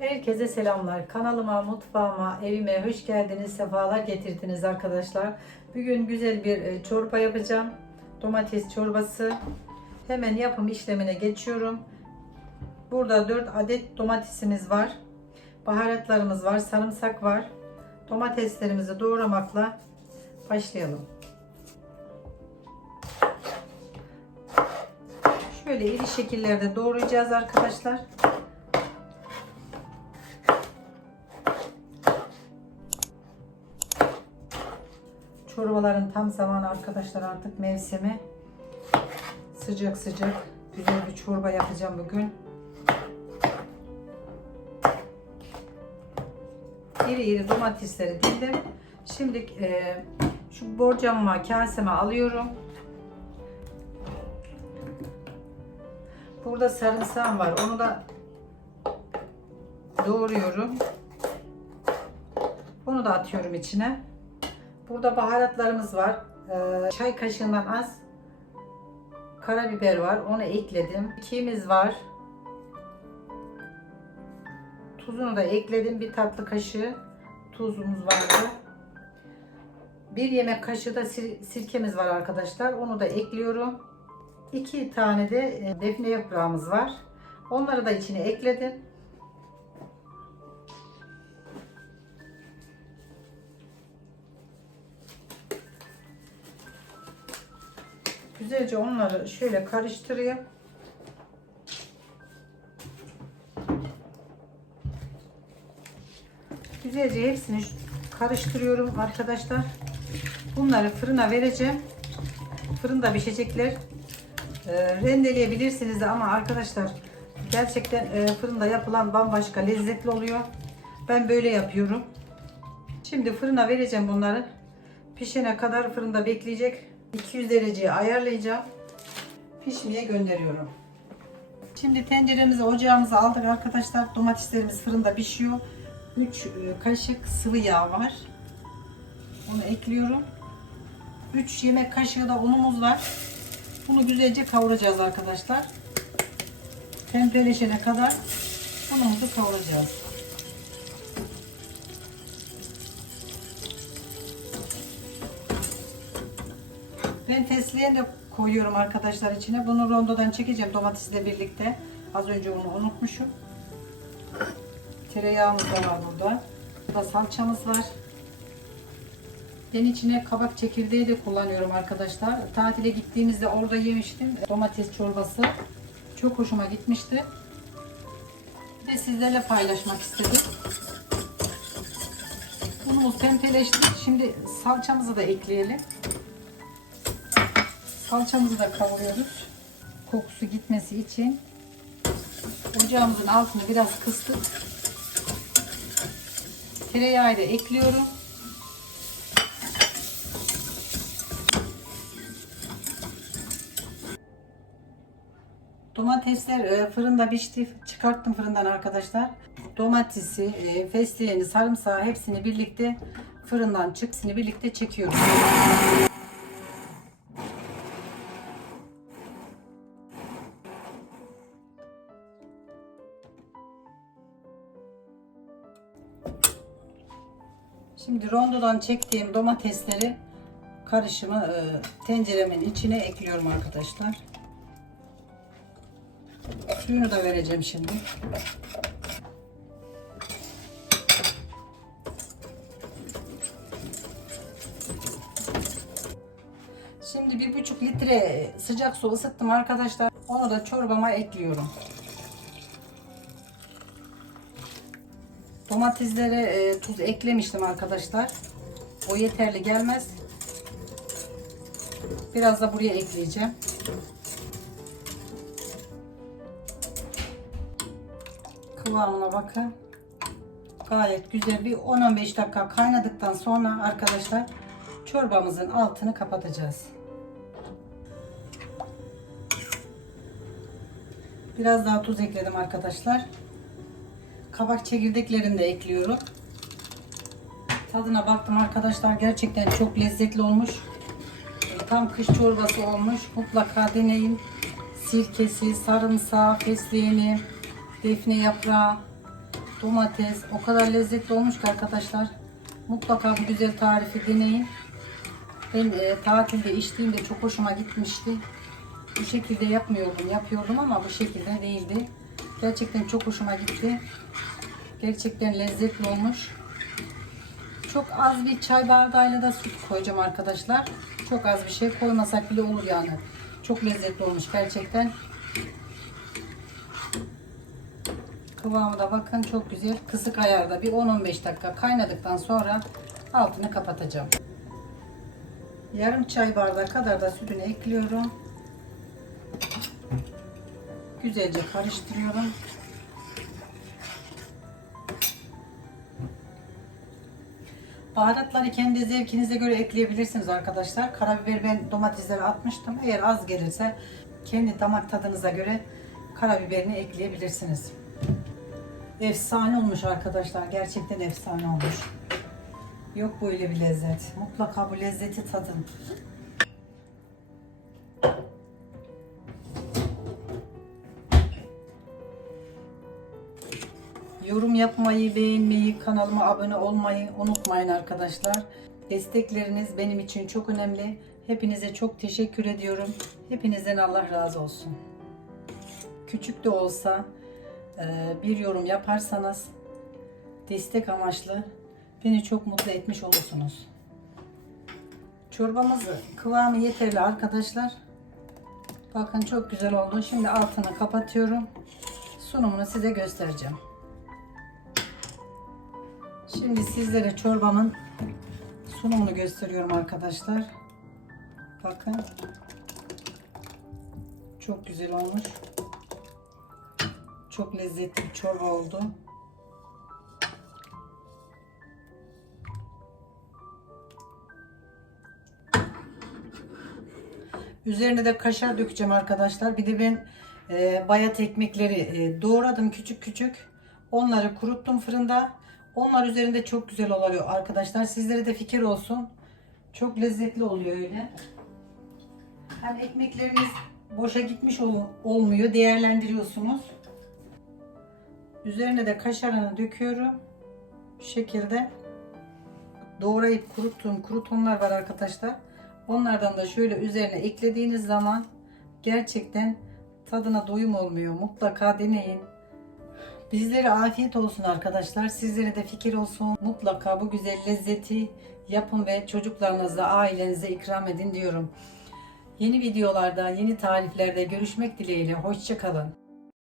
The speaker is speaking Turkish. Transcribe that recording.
Herkese selamlar. Kanalıma, mutfağıma, evime hoş geldiniz, sefalar getirdiniz arkadaşlar. Bugün güzel bir e, çorba yapacağım. Domates çorbası. Hemen yapım işlemine geçiyorum. Burada 4 adet domatesimiz var. Baharatlarımız var, sarımsak var. Domateslerimizi doğramakla başlayalım. Şöyle iri şekillerde doğrayacağız arkadaşlar. Çorbaların tam zamanı arkadaşlar artık mevsimi. Sıcak sıcak güzel bir çorba yapacağım bugün. İri iri domatesleri dildim. Şimdi e, şu borcamıma kaseme alıyorum. Burada sarımsağım var. Onu da doğruyorum. Onu da atıyorum içine. Burada baharatlarımız var. Ee, çay kaşığından az karabiber var. Onu ekledim. Kimiz var. Tuzunu da ekledim. Bir tatlı kaşığı tuzumuz vardı. Bir yemek kaşığı da sir- sirkemiz var arkadaşlar. Onu da ekliyorum. İki tane de e, defne yaprağımız var. Onları da içine ekledim. Güzelce onları şöyle karıştırayım. Güzelce hepsini karıştırıyorum arkadaşlar. Bunları fırına vereceğim. Fırında pişecekler. Ee, rendeleyebilirsiniz de ama arkadaşlar gerçekten e, fırında yapılan bambaşka lezzetli oluyor. Ben böyle yapıyorum. Şimdi fırına vereceğim bunları. Pişene kadar fırında bekleyecek. 200 dereceye ayarlayacağım. Pişmeye gönderiyorum. Şimdi tenceremizi ocağımıza aldık arkadaşlar. Domateslerimiz fırında pişiyor. 3 kaşık sıvı yağ var. Onu ekliyorum. 3 yemek kaşığı da unumuz var. Bunu güzelce kavuracağız arkadaşlar. Pembeleşene kadar unumuzu kavuracağız. Ben fesleğen de koyuyorum arkadaşlar içine. Bunu rondodan çekeceğim domatesle birlikte. Az önce onu unutmuşum. Tereyağımız da var burada. Burada salçamız var. Ben içine kabak çekirdeği de kullanıyorum arkadaşlar. Tatile gittiğimizde orada yemiştim. Domates çorbası. Çok hoşuma gitmişti. Bir de sizlerle paylaşmak istedim. Unumuz pembeleşti. Şimdi salçamızı da ekleyelim. Salçamızı da kavuruyoruz. Kokusu gitmesi için. Ocağımızın altını biraz kıstık. Tereyağı da ekliyorum. Domatesler e, fırında pişti. Çıkarttım fırından arkadaşlar. Domatesi, e, fesleğeni, sarımsağı hepsini birlikte fırından çıksını birlikte çekiyorum. Şimdi rondodan çektiğim domatesleri karışımı e, tenceremin içine ekliyorum arkadaşlar. Suyunu da vereceğim şimdi. Şimdi bir buçuk litre sıcak su ısıttım arkadaşlar. Onu da çorbama ekliyorum. Domateslere e, tuz eklemiştim arkadaşlar. O yeterli gelmez. Biraz da buraya ekleyeceğim. Kıvamına bakın. Gayet güzel bir 10-15 dakika kaynadıktan sonra arkadaşlar çorbamızın altını kapatacağız. Biraz daha tuz ekledim arkadaşlar. Kabak çekirdeklerini de ekliyorum. Tadına baktım arkadaşlar. Gerçekten çok lezzetli olmuş. Tam kış çorbası olmuş. Mutlaka deneyin. Sirkesi, sarımsağı, fesleğeni, defne yaprağı. domates o kadar lezzetli olmuş ki arkadaşlar. Mutlaka bu güzel tarifi deneyin. Ben e, tatilde içtiğimde çok hoşuma gitmişti. Bu şekilde yapmıyordum, yapıyordum ama bu şekilde değildi. Gerçekten çok hoşuma gitti. Gerçekten lezzetli olmuş. Çok az bir çay bardağıyla da süt koyacağım arkadaşlar. Çok az bir şey koymasak bile olur yani. Çok lezzetli olmuş gerçekten. Kıvamı da bakın çok güzel. Kısık ayarda bir 10-15 dakika kaynadıktan sonra altını kapatacağım. Yarım çay bardağı kadar da sütünü ekliyorum. Güzelce karıştırıyorum. Baharatları kendi zevkinize göre ekleyebilirsiniz arkadaşlar. Karabiber ben domatesleri atmıştım. Eğer az gelirse kendi damak tadınıza göre karabiberini ekleyebilirsiniz. Efsane olmuş arkadaşlar. Gerçekten efsane olmuş. Yok böyle bir lezzet. Mutlaka bu lezzeti tadın. Yorum yapmayı, beğenmeyi, kanalıma abone olmayı unutmayın arkadaşlar. Destekleriniz benim için çok önemli. Hepinize çok teşekkür ediyorum. Hepinizden Allah razı olsun. Küçük de olsa e, bir yorum yaparsanız destek amaçlı beni çok mutlu etmiş olursunuz. Çorbamızı kıvamı yeterli arkadaşlar. Bakın çok güzel oldu. Şimdi altını kapatıyorum. Sunumunu size göstereceğim. Şimdi sizlere çorbamın sunumunu gösteriyorum arkadaşlar. Bakın. Çok güzel olmuş. Çok lezzetli bir çorba oldu. Üzerine de kaşar dökeceğim arkadaşlar. Bir de ben e, bayat ekmekleri e, doğradım küçük küçük. Onları kuruttum fırında. Onlar üzerinde çok güzel oluyor arkadaşlar. Sizlere de fikir olsun. Çok lezzetli oluyor öyle. Hem ekmekleriniz boşa gitmiş ol- olmuyor. Değerlendiriyorsunuz. Üzerine de kaşarını döküyorum. Bu şekilde. Doğrayıp kuruttuğum krutonlar var arkadaşlar. Onlardan da şöyle üzerine eklediğiniz zaman gerçekten tadına doyum olmuyor. Mutlaka deneyin. Bizlere afiyet olsun arkadaşlar. Sizlere de fikir olsun. Mutlaka bu güzel lezzeti yapın ve çocuklarınıza, ailenize ikram edin diyorum. Yeni videolarda, yeni tariflerde görüşmek dileğiyle. Hoşçakalın.